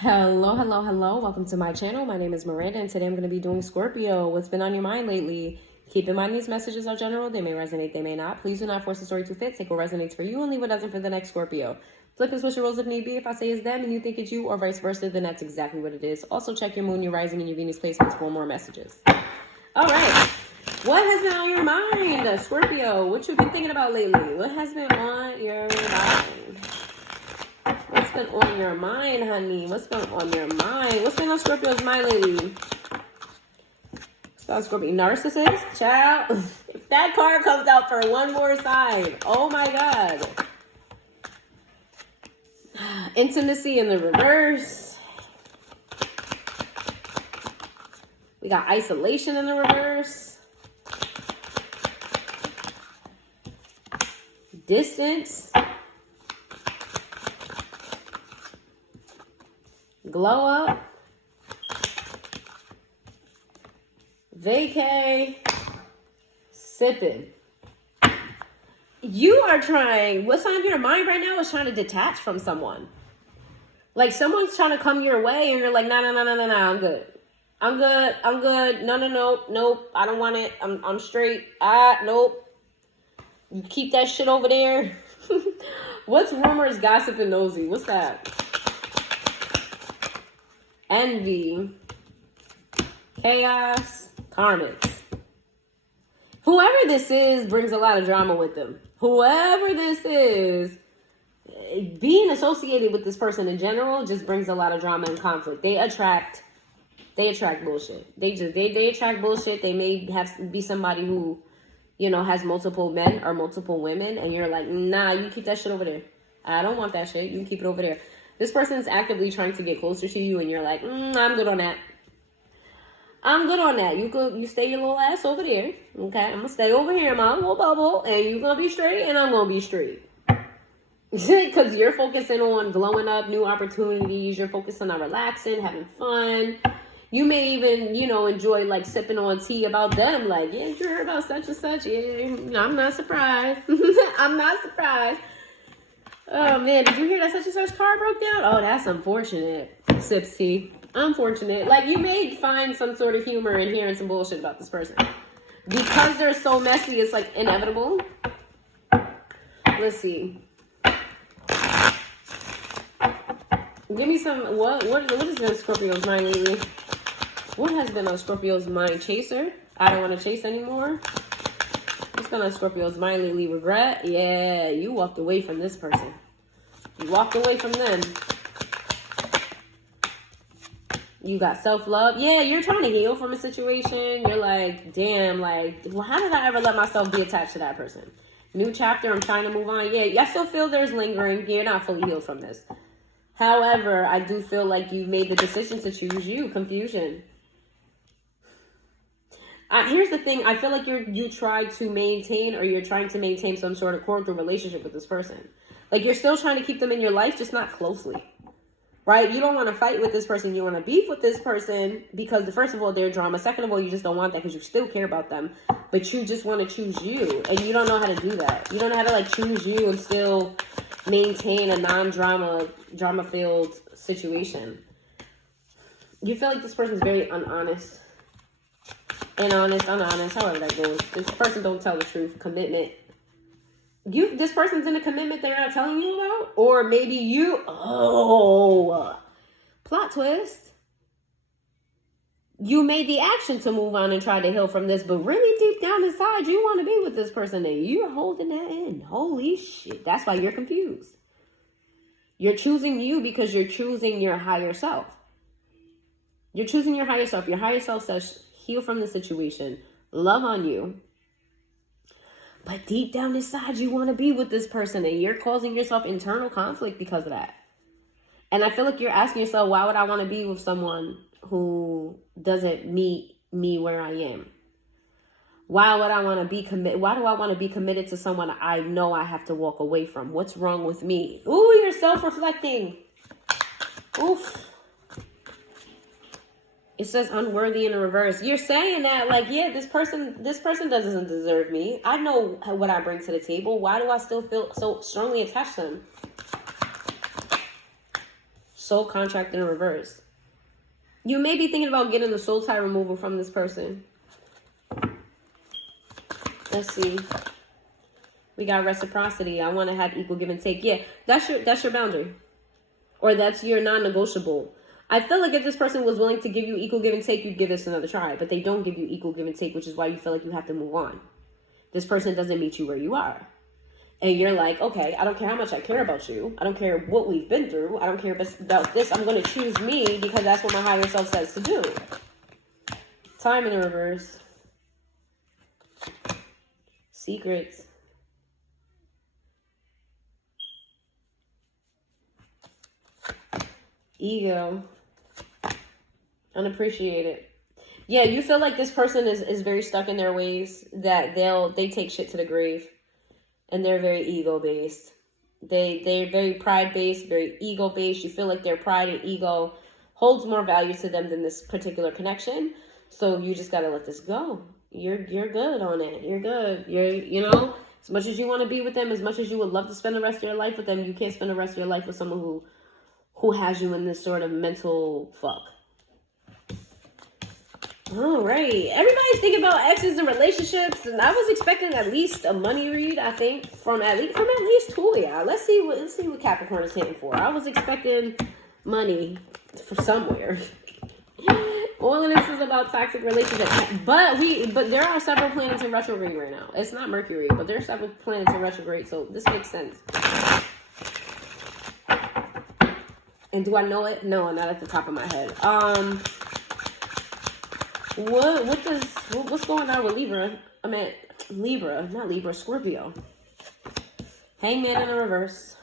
Hello, hello, hello. Welcome to my channel. My name is Miranda, and today I'm going to be doing Scorpio. What's been on your mind lately? Keep in mind these messages are general. They may resonate, they may not. Please do not force the story to fit. Take what resonates for you and leave what doesn't for the next Scorpio. Flip and switch your roles if need be. If I say it's them and you think it's you or vice versa, then that's exactly what it is. Also, check your moon, your rising, and your Venus placements for more messages. All right. What has been on your mind, Scorpio? What you been thinking about lately? What has been on your mind? What's been on your mind, honey? What's been on your mind? What's been on Scorpio's mind lately? What's on Scorpio? Narcissist? Child? If that card comes out for one more sign, oh my God. Intimacy in the reverse. We got isolation in the reverse. Distance. Glow up, vacay, sipping. You are trying, what's on your mind right now is trying to detach from someone. Like someone's trying to come your way and you're like, no, I'm good. Nope, I don't want it. I'm straight. Nope. You keep that shit over there. What's rumors, gossip, and nosy? What's that? Envy, chaos, karmics. Whoever this is brings a lot of drama with them. Whoever this is, being associated with this person in general just brings a lot of drama and conflict. They attract bullshit. They attract bullshit. They may be somebody who, has multiple men or multiple women, and you're like, nah, you keep that shit over there. I don't want that shit. You can keep it over there. This person's actively trying to get closer to you, and you're like, I'm good on that. I'm good on that. You stay your little ass over there. Okay, I'm gonna stay over here in my little bubble, and you're gonna be straight, and I'm gonna be straight. Because you're focusing on glowing up, new opportunities. You're focusing on relaxing, having fun. You may even, enjoy like sipping on tea about them. Like, yeah, you heard about such and such. Yeah, I'm not surprised. I'm not surprised. Oh man, did you hear that such and such card broke down? Oh, that's unfortunate. Sips tea. Unfortunate. Like, you may find some sort of humor in hearing some bullshit about this person. Because they're so messy, it's like inevitable. Let's see. Give me some, what is been on Scorpio's mind lately? What has been on Scorpio's mind? Chaser? I don't want to chase anymore. What's been on Scorpio's mind lately? Regret? Yeah, you walked away from this person. You walked away from them. You got self-love. Yeah, you're trying to heal from a situation. You're like, damn, well, how did I ever let myself be attached to that person? New chapter, I'm trying to move on. Yeah, I still feel there's lingering. You're not fully healed from this. However, I do feel like you made the decision to choose you. Confusion. Here's the thing. I feel like you tried to maintain, or you're trying to maintain some sort of cordial relationship with this person. Like, you're still trying to keep them in your life, just not closely. Right? You don't want to fight with this person. You want to beef with this person because, first of all, they're drama. Second of all, you just don't want that because you still care about them. But you just want to choose you. And you don't know how to do that. You don't know how to, choose you and still maintain a drama-filled situation. You feel like this person's very unhonest. Honest, however that goes. This person don't tell the truth. Commitment. This person's in a commitment they're not telling you about? Or maybe plot twist. You made the action to move on and try to heal from this, but really deep down inside, you want to be with this person and you're holding that in. Holy shit. That's why you're confused. You're choosing you because you're choosing your higher self. You're choosing your higher self. Your higher self says, heal from the situation, love on you. But deep down inside, you want to be with this person, and you're causing yourself internal conflict because of that. And I feel like you're asking yourself, why would I want to be with someone who doesn't meet me where I am? Why would I want to be committed? Why do I want to be committed to someone I know I have to walk away from? What's wrong with me? Ooh, you're self-reflecting. Oof. It says unworthy in the reverse. You're saying that, this person doesn't deserve me. I know what I bring to the table. Why do I still feel so strongly attached to them? Soul contract in reverse. You may be thinking about getting the soul tie removal from this person. Let's see. We got reciprocity. I want to have equal give and take. Yeah, that's your boundary. Or that's your non-negotiable. I feel like if this person was willing to give you equal give and take, you'd give this another try. But they don't give you equal give and take, which is why you feel like you have to move on. This person doesn't meet you where you are. And you're like, okay, I don't care how much I care about you. I don't care what we've been through. I don't care about this. I'm going to choose me because that's what my higher self says to do. Time in the reverse. Secrets. Ego. Unappreciated. Yeah, you feel like this person is very stuck in their ways, that they take shit to the grave. And they're very ego-based. They're very pride-based, very ego-based. You feel like their pride and ego holds more value to them than this particular connection. So you just got to let this go. You're good on it. You're good. You know, as much as you want to be with them, as much as you would love to spend the rest of your life with them, you can't spend the rest of your life with someone who has you in this sort of mental fuck. All right. Everybody's thinking about exes and relationships, and I was expecting at least a money read, I think, from at least two of y'all. Let's see what Capricorn is hitting for. I was expecting money for somewhere. All of this is about toxic relationships. But there are several planets in retrograde right now. It's not Mercury, but there are several planets in retrograde, so this makes sense. And do I know it? No, not at the top of my head. What's going on with Libra? I mean, not Libra, Scorpio. Hangman in the reverse.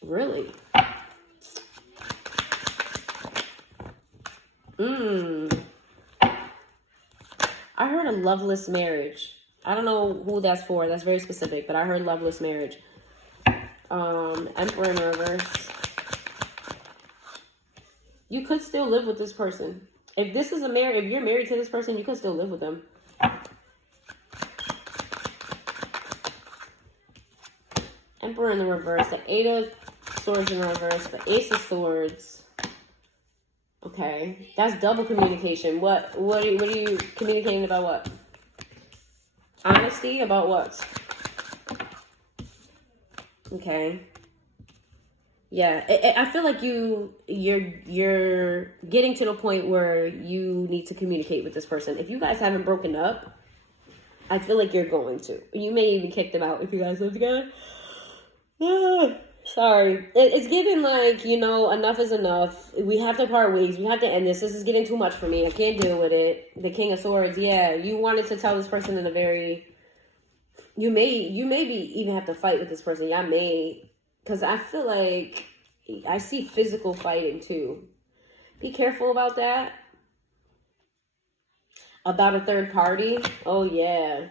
Really? I heard a loveless marriage. I don't know who that's for. That's very specific, but I heard loveless marriage. Emperor in reverse. You could still live with this person. If you're married to this person, you could still live with them. Emperor in the reverse. The Eight of Swords in reverse. The Ace of Swords. Okay. That's double communication. What are you communicating about? What? Honesty about what? Okay. Yeah, I feel like you're getting to the point where you need to communicate with this person. If you guys haven't broken up, I feel like you're going to. You may even kick them out if you guys live together. Sorry. It's given like, enough is enough. We have to part ways. We have to end this. This is getting too much for me. I can't deal with it. The King of Swords. Yeah, you wanted to tell this person in a very... You may even have to fight with this person. Y'all may... Because I feel like I see physical fighting too. Be careful about that. About a third party. Oh, yeah.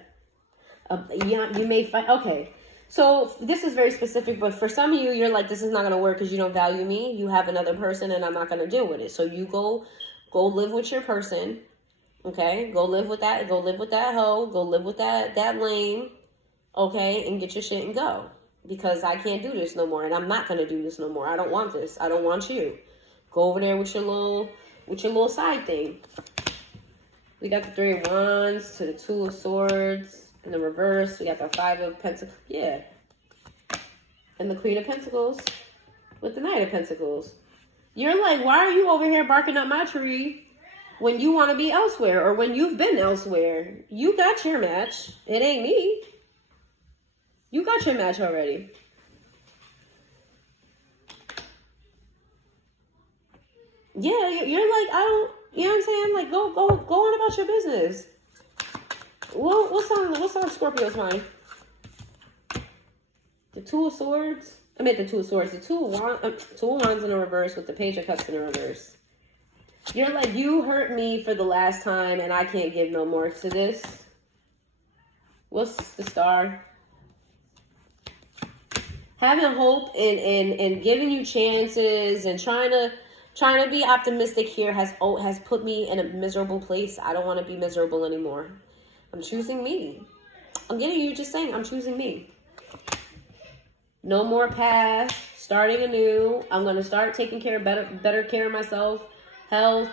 You may fight. Okay. So this is very specific. But for some of you, you're like, this is not going to work because you don't value me. You have another person and I'm not going to deal with it. So you go live with your person. Okay. Go live with that. Go live with that hoe. Go live with that lame. Okay. And get your shit and go. Because I can't do this no more, and I'm not gonna do this no more. I don't want this. I don't want you. Go over there with your little side thing. We got the Three of Wands to the Two of Swords in the reverse. We got the Five of Pentacles. Yeah, and the Queen of Pentacles with the Knight of Pentacles. You're like, why are you over here barking up my tree when you want to be elsewhere or when you've been elsewhere? You got your match. It ain't me. You got your match already. Yeah, you're like, you know what I'm saying? Like, go on about your business. What's on Scorpio's mind? The Two of Swords? I meant the Two of Swords. The Two of Wands in the reverse with the Page of Cups in the reverse. You're like, you hurt me for the last time and I can't give no more to this. What's the Star? Having hope and giving you chances and trying to be optimistic here has put me in a miserable place. I don't want to be miserable anymore. I'm choosing me. I'm getting you just saying I'm choosing me. No more past. Starting anew. I'm going to start taking care of better care of myself, health,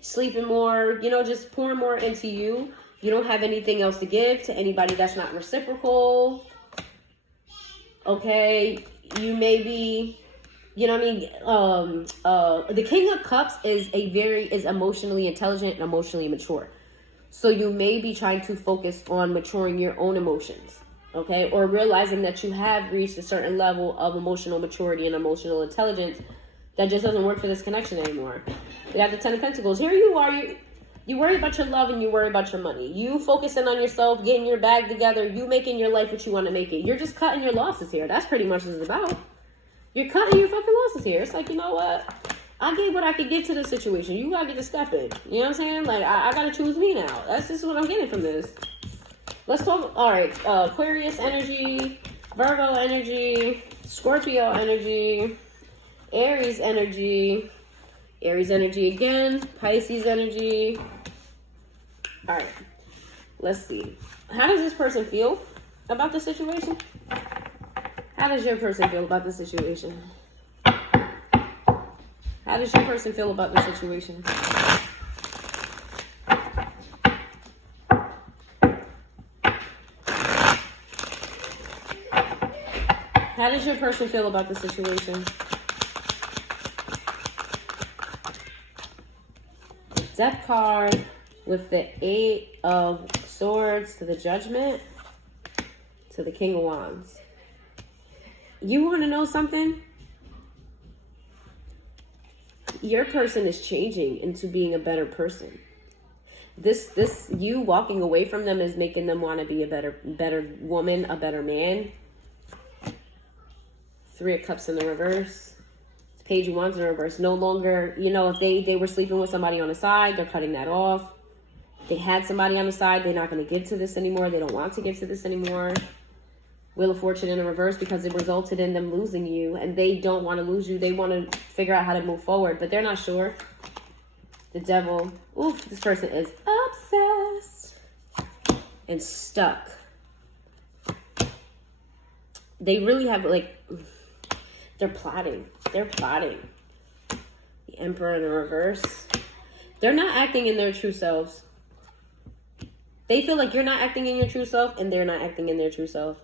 sleeping more, just pouring more into you. You don't have anything else to give to anybody that's not reciprocal. Okay, you may be, the King of Cups is emotionally intelligent and emotionally mature. So you may be trying to focus on maturing your own emotions, okay? Or realizing that you have reached a certain level of emotional maturity and emotional intelligence that just doesn't work for this connection anymore. We got the Ten of Pentacles. Here you are, you worry about your love and you worry about your money. You focusing on yourself, getting your bag together, you making your life what you want to make it. You're just cutting your losses here. That's pretty much what it's about. You're cutting your fucking losses here. It's like, you know what? I gave what I could get to this situation. You gotta get to step in. You know what I'm saying? Like, I gotta choose me now. That's just what I'm getting from this. Let's talk. All right. Aquarius energy, Virgo energy, Scorpio energy, Aries energy again, Pisces energy. All right. Let's see. How does this person feel about the situation? How does your person feel about the situation? How does your person feel about the situation? How does your person feel about the situation? Death card with the 8 of Swords to the Judgment to the King of Wands. You want to know something? Your person is changing into being a better person. This you walking away from them is making them want to be a better woman, a better man. 3 of Cups in the reverse. Page of Wands in the reverse. No longer, if they were sleeping with somebody on the side, they're cutting that off. If they had somebody on the side, they're not going to give to this anymore. They don't want to give to this anymore. Wheel of Fortune in the reverse because it resulted in them losing you, and they don't want to lose you. They want to figure out how to move forward, but they're not sure. The Devil. Oof, this person is obsessed and stuck. They really have, they're plotting. They're plotting. The Emperor in the reverse. They're not acting in their true selves. They feel like you're not acting in your true self, and they're not acting in their true self.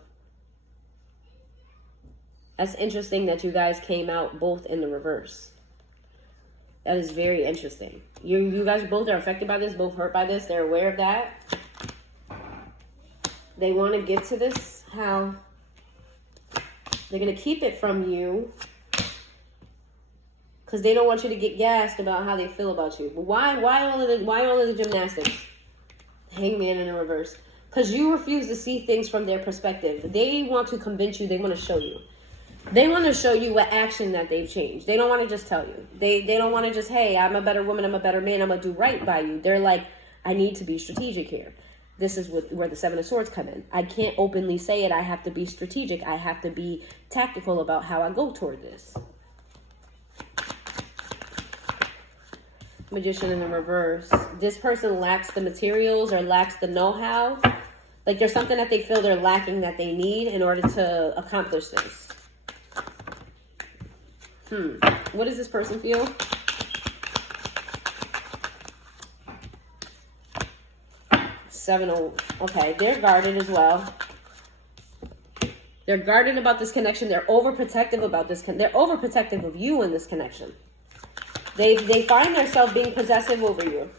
That's interesting that you guys came out both in the reverse. That is very interesting. You guys both are affected by this, both hurt by this. They're aware of that. They want to get to this. How? They're going to keep it from you because they don't want you to get gassed about how they feel about you. But why all of the gymnastics? Hangman in the reverse. Because you refuse to see things from their perspective. They want to convince you. They want to show you. They want to show you what action that they've changed. They don't want to just tell you. They don't want to just, hey, I'm a better woman, I'm a better man, I'm going to do right by you. They're like, I need to be strategic here. This is where the 7 of Swords come in. I can't openly say it. I have to be strategic. I have to be tactical about how I go toward this. Magician in the reverse. This person lacks the materials or lacks the know-how. Like there's something that they feel they're lacking that they need in order to accomplish this. What does this person feel? Okay, they're guarded as well. They're guarded about this connection. They're overprotective about this. They're overprotective of you in this connection. They find themselves being possessive over you.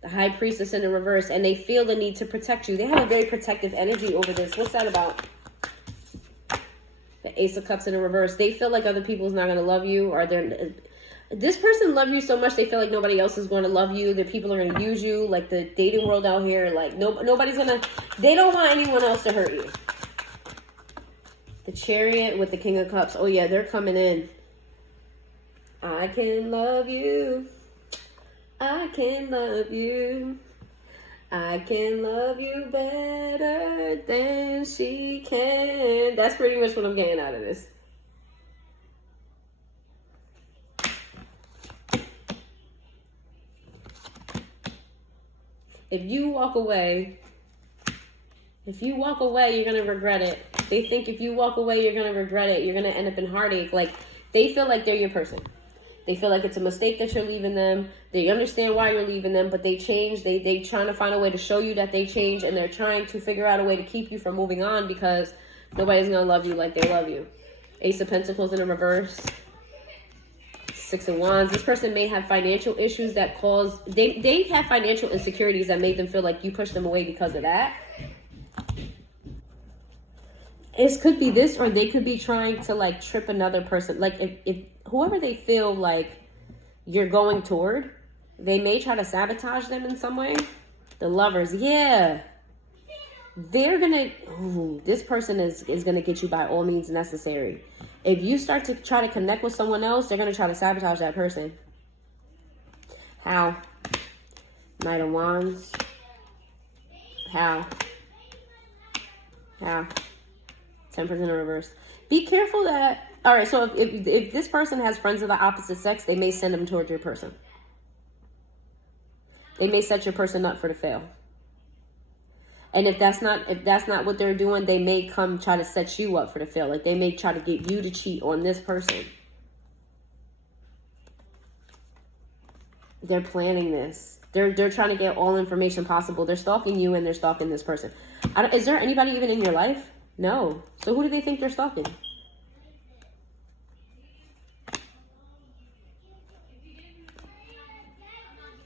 The High Priestess in the reverse, and they feel the need to protect you. They have a very protective energy over this. What's that about? The Ace of Cups in the reverse. They feel like other people's not going to love you, or this person loves you so much they feel like nobody else is going to love you. That people are going to use you, like the dating world out here. Like nobody's going to. They don't want anyone else to hurt you. The Chariot with the King of Cups. Oh yeah, they're coming in. I can love you. I can love you. I can love you better than she can. That's pretty much what I'm getting out of this. If you walk away If you walk away, you're going to regret it. They think if you walk away, you're going to regret it. You're going to end up in heartache. Like, they feel like they're your person. They feel like it's a mistake that you're leaving them. They understand why you're leaving them, but they change. They trying to find a way to show you that they change, and they're trying to figure out a way to keep you from moving on because nobody's going to love you like they love you. Ace of Pentacles in the reverse. Six of Wands. This person may have financial issues that cause... They have financial insecurities that made them feel like you pushed them away because of that. It could be this, or they could be trying to like trip another person. Like if whoever they feel like you're going toward, they may try to sabotage them in some way. The Lovers, yeah. They're gonna, this person is gonna get you by all means necessary. If you start to try to connect with someone else, they're gonna try to sabotage that person. How? Knight of Wands. How? Temperance in reverse. Be careful that... All right, so if this person has friends of the opposite sex, they may send them towards your person. They may set your person up for the fail. And if that's not what they're doing, they may come try to set you up for the fail. Like, they may try to get you to cheat on this person. They're planning this. They're trying to get all information possible. They're stalking you and they're stalking this person. Is there anybody even in your life? No. So who do they think they're stalking?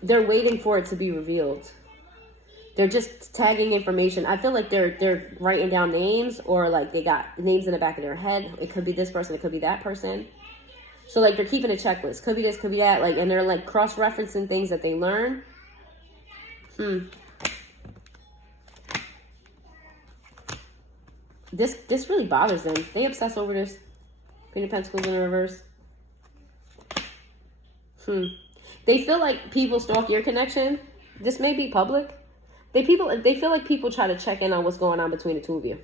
They're waiting for it to be revealed. They're just tagging information. I feel like they're writing down names, or like they got names in the back of their head. It could be this person. It could be that person. So like they're keeping a checklist. Could be this, could be that. Like, and they're like cross-referencing things that they learn. This really bothers them. They obsess over this. Queen of Pentacles in the reverse. They feel like people stalk your connection. This may be public. They feel like people try to check in on what's going on between the two of you.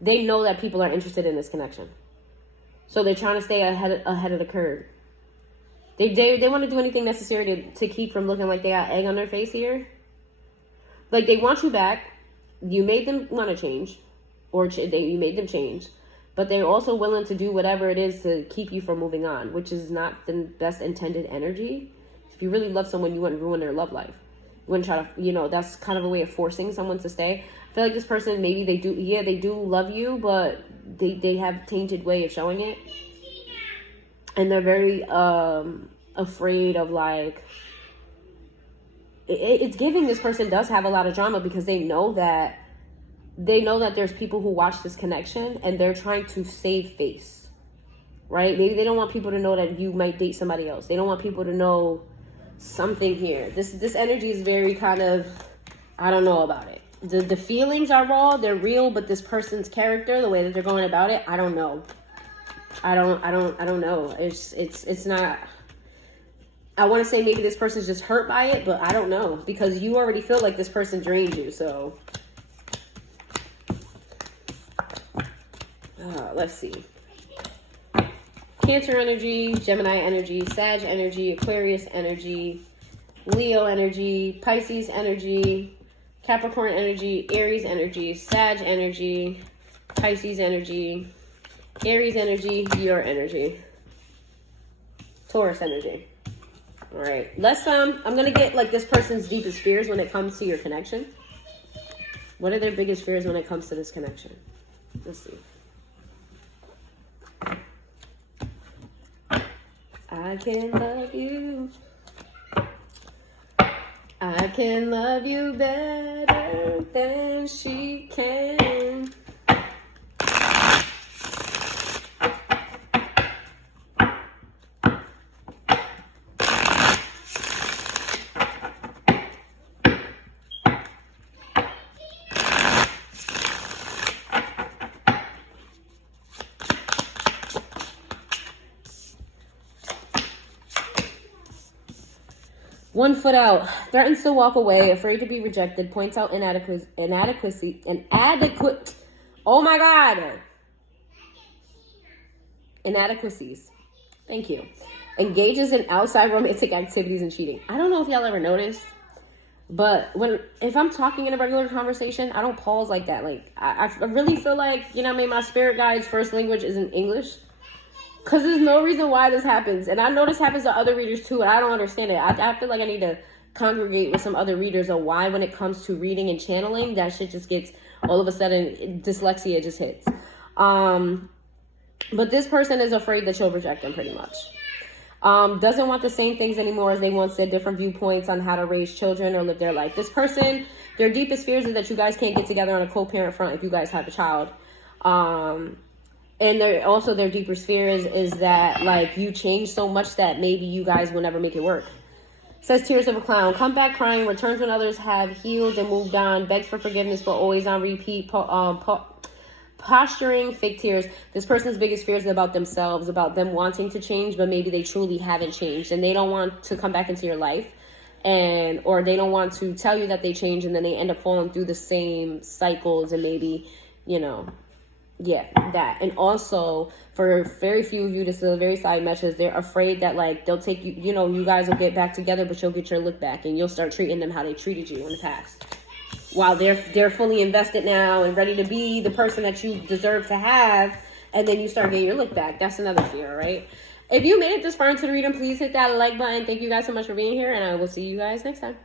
They know that people are interested in this connection, so they're trying to stay ahead of the curve. They want to do anything necessary to keep from looking like they got egg on their face here. Like, they want you back. You made them want to change, or you made them change, but they're also willing to do whatever it is to keep you from moving on, which is not the best intended energy. If you really love someone, you wouldn't ruin their love life. You wouldn't try to, that's kind of a way of forcing someone to stay. I feel like this person, maybe they do love you, but they have tainted way of showing it. And they're very afraid of, like, it's giving this person does have a lot of drama, because they know that there's people who watch this connection and they're trying to save face, right? Maybe they don't want people to know that you might date somebody else. They don't want people to know something here. This energy is very kind of, I don't know about it. The feelings are raw, they're real, but this person's character, the way that they're going about it, I don't know. I don't know. It's not. I want to say maybe this person's just hurt by it, but I don't know, because you already feel like this person drained you. So let's see. Cancer energy, Gemini energy, Sag energy, Aquarius energy, Leo energy, Pisces energy, Capricorn energy, Aries energy, Sag energy, Pisces energy, Aries energy, your energy, Taurus energy. All right, I'm gonna get like this person's deepest fears when it comes to your connection. What are their biggest fears when it comes to this connection? Let's see. I can love you. I can love you better than she can. One foot out, threatens to walk away, afraid to be rejected, points out inadequacy, oh my God. Inadequacies. Thank you. Engages in outside romantic activities and cheating. I don't know if y'all ever noticed. But if I'm talking in a regular conversation, I don't pause like that. Like, I really feel like, you know what I mean, my spirit guide's first language isn't English. Because there's no reason why this happens. And I know this happens to other readers too, and I don't understand it. I feel like I need to congregate with some other readers on why, when it comes to reading and channeling, that shit just gets, all of a sudden, dyslexia just hits. But this person is afraid that you'll reject them, pretty much. Doesn't want the same things anymore as they once did, different viewpoints on how to raise children or live their life. This person, their deepest fears is that you guys can't get together on a co-parent front if you guys have a child. And their deepest fear is that, like, you change so much that maybe you guys will never make it work. Says Tears of a Clown. Come back crying, returns when others have healed and moved on, begs for forgiveness but always on repeat, posturing, fake tears. This person's biggest fears is about themselves, about them wanting to change, but maybe they truly haven't changed and they don't want to come back into your life, or they don't want to tell you that they change, and then they end up falling through the same cycles, and maybe, that. And also, for very few of you, this is a very side message, they're afraid that, like, they'll take you, you guys will get back together, but you'll get your look back and you'll start treating them how they treated you in the past. While they're fully invested now and ready to be the person that you deserve to have, and then you start getting your look back. That's another fear, right? If you made it this far into the reading, please hit that like button. Thank you guys so much for being here, and I will see you guys next time.